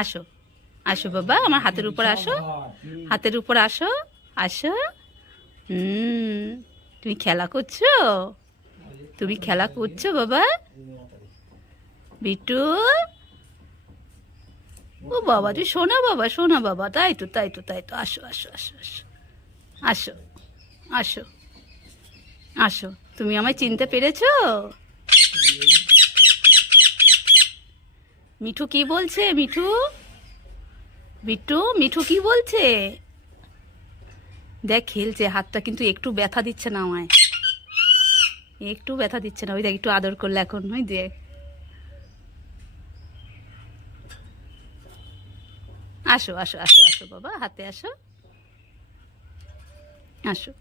আসো আসো বাবা, আমার হাতের উপর আসো, হাতের উপর আসো, আসো। তুমি খেলা করছো, তুমি খেলা করছো বাবা। বিট্টু, ও বাবা, তুই শোনা বাবা, শোনা বাবা। তাই তো, তাই তো, তাই তো। আসো আসো আসো আসো আসো আসো আসো। তুমি আমায় চিনতে পেরেছো? মিঠু কি বলছে? মিঠু, বিট্টু, মিঠু কি বলছে? দেখ খেলছে, হাতটা কিন্তু একটু ব্যথা দিচ্ছে না আমায়, একটু ব্যথা দিচ্ছে না। ওই দেখ একটু আদর করলে এখন, ওই দেখ। আসো আসো আসো আসো বাবা, হাতে আসো, আসো।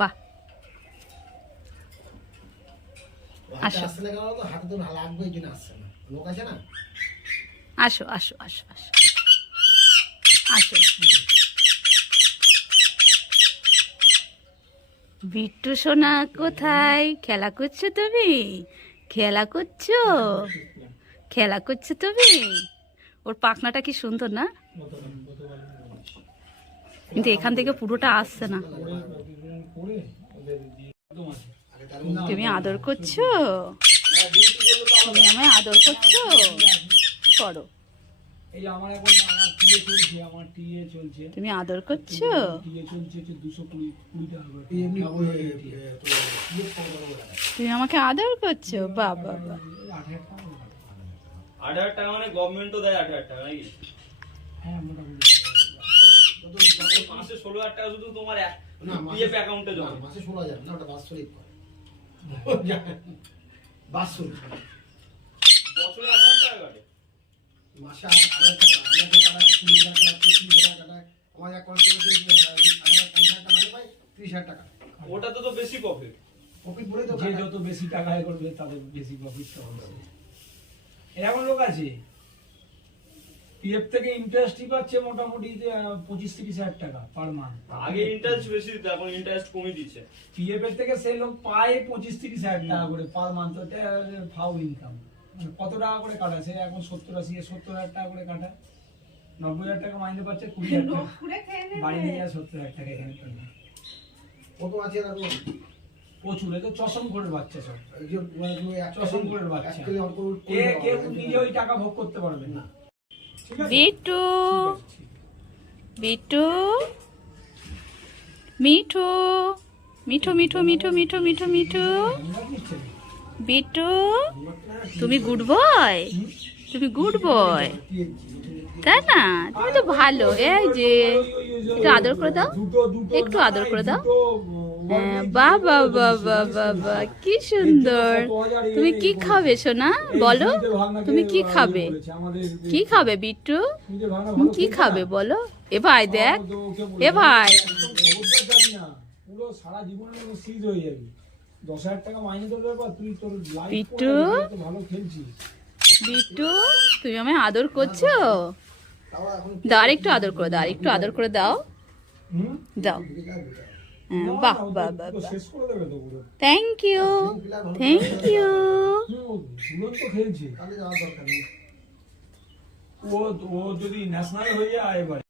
বাহ, আসো আসো আসো আসো আসো আসো। বিট্টু সোনা কোথায়? খেলা করছো তুমি? খেলা করছো? খেলা করছো তুমি? ওর পাখনাটা কি সুন্দর না? কিন্তু এখান থেকে পুরোটা আসছে না। তুমি আদর করছো? তুমি আমায় আদর করছো? করো। তুমি আদর করছো? তুমি আমাকে আদর করছো? বাবা, 8,000 টাকা মানে গভর্নমেন্টও দেয় 8,000 টাকা নাকি? হ্যাঁ, মোটামুটি মাসে 16,000 টাকা শুধু তোমার পিএফ অ্যাকাউন্টে জমা। মাসে 16,000 না, ওটা বাৎসরিক করে। বাৎসরিক বছরে 8,000 টাকা কাটে। মাসে 8,000 টাকা, আমরা তো টাকা 20,000 টাকা 30,000 টাকা আমার অ্যাকাউন্টে 50,000 টাকা মানে পাই 30,000 টাকা। ওটা তো বেশি প্রফিট। প্রফিট বলে তো যে যত বেশি টাকা আয় করবে তাদের বেশি প্রফিট হবে। এরকম লোক আছে পিএফ থেকে ইন্টারেস্টই পাচ্ছে মোটামুটি 25-30,000 টাকা পার মান্থ। আগে ইন্টারেস্ট বেশি দিত, এখন ইন্টারেস্ট কমিয়ে দিচ্ছে। পিএফ এর থেকে সেই লোক পায় 25-30,000 টাকা করে পার মান্থ। ওটা ফাউ ইনকাম। কত টাকা করে কাটাছে এখন? 70,000 টাকা করে কাটা। 90,000 টাকা মাইনে পাচ্ছে, 20,000 টাকা বাড়ি নিয়ে 70,000 টাকা এখানে পাবে। কত আছে না প্রচুর। তো চশম করে বাচ্চা সব, চশম করে বাচ্চা। কেউ নিজে ওই টাকা ভোগ করতে পারবে না। বিট্টু, বিট্টু, মিঠু, মিঠু মিঠু মিঠু মিঠু মিঠু মিঠু। বিট্টু, তুমি গুড বয়, তুমি গুড বয়, তাই না? তুমি তো ভালো। এই যে একটু আদর করে দাও, একটু আদর করে দাও। বাবা বাবা বাবা, কি সুন্দর। তুমি কি খাবে সোনা? বলো, তুমি কি খাবে? কি খাবে বিট্টু? কি খাবে বলো? এ ভাই দেখ, এ ভাই। বিট্টু, বিট্টু, তুমি আমায় আদর করছো? দাও, আর একটু আদর করে দাও, আর একটু আদর করে দাও, দাও। বাহ বাহ বাহ, থ্যাংক ইউ, থ্যাংক ইউ। ও যদি ন্যাশনাল হয়ে যায় এবার